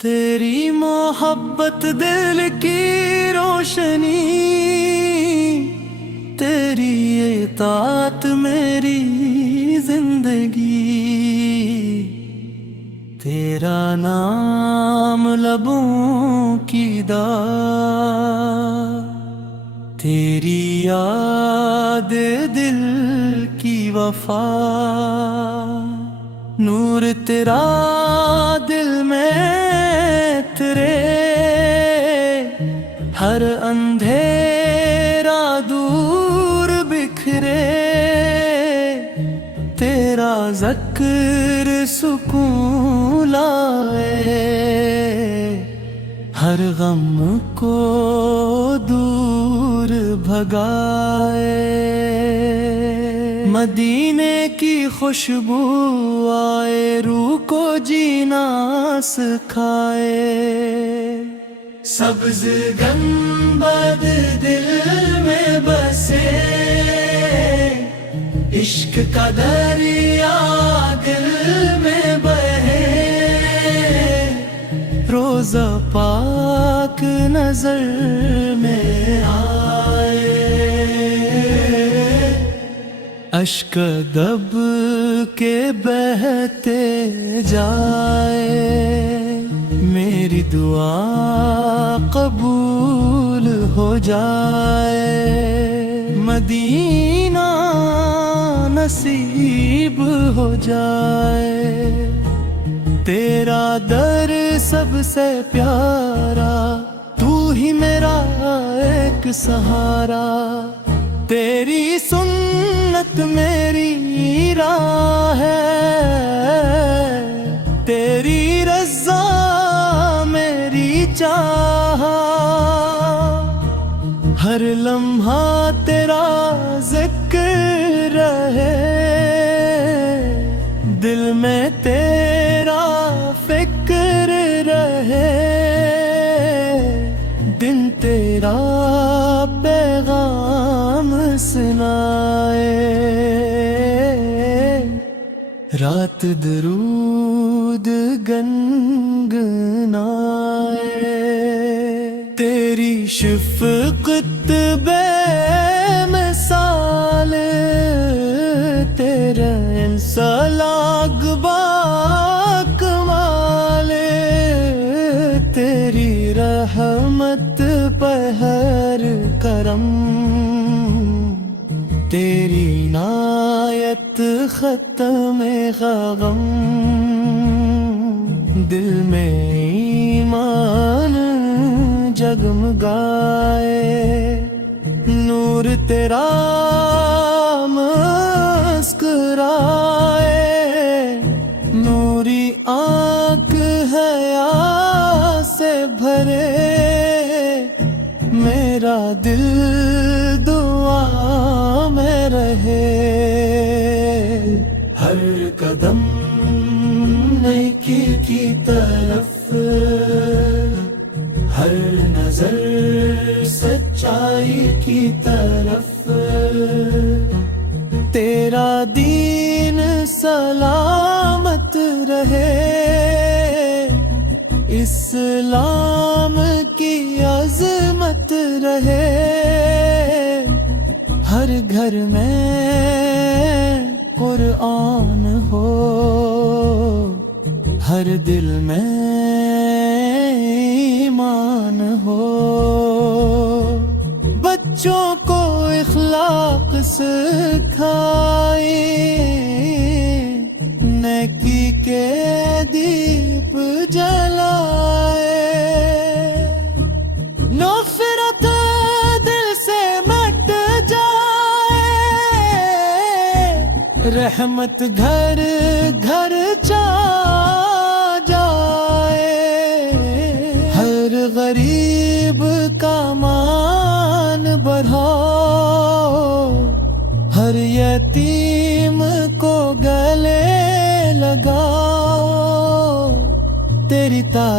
تیری محبت دل کی روشنی، تیری اطاعت میری زندگی، تیرا نام لبوں کی دعا، تیری یاد دل کی وفا، نور تیرا دل میں تیرے، ہر اندھیرا دور بکھرے، تیرا ذکر سکون لائے، ہر غم کو دور بھگائے، مدینے کی خوشبو آئے، روح کو جینا سکھائے، سبز گنبد دل میں بسے، عشق کا دریا دل میں بہے، روزہ پاک نظر میں آئے، اشک دب کے بہتے جائے، میری دعا قبول ہو جائے، مدینہ نصیب ہو جائے، تیرا در سب سے پیارا، تو ہی میرا ایک سہارا، تیری سنت میری راہ ہے، تیری رضا میری چاہ، ہر لمحہ تیرا ذکر رہے، دل میں تیرا فکر رہے، دن تیرا پیغام سنائے، رات درود گنگنائے، تیری شفقت بے مثال، تیرا انسلاغ با کمال، تیری رحمت پہ ہر کرم، تیری عنایت ختم غم، دل میں ایمان جگمگائے، نور تیرا مسکرائے، نوری آنکھ حیا سے بھرے، میرا دل دعا میں رہے، ہر قدم نیکی کی طرف، ہر نظر سچائی کی طرف، تیرا دین سلامت رہے، اسلام کی عظمت رہے، ہر گھر میں قرآن ہو، ہر دل میں ایمان ہو، بچوں کو اخلاق سکھائے، نیکی کے دیپ جلائے، نفرت دل سے مٹ جائے، رحمت گھر گھر جائے، ہر غریب کا مان بڑھاؤ، ہر یتیم کو گلے لگاؤ، تیری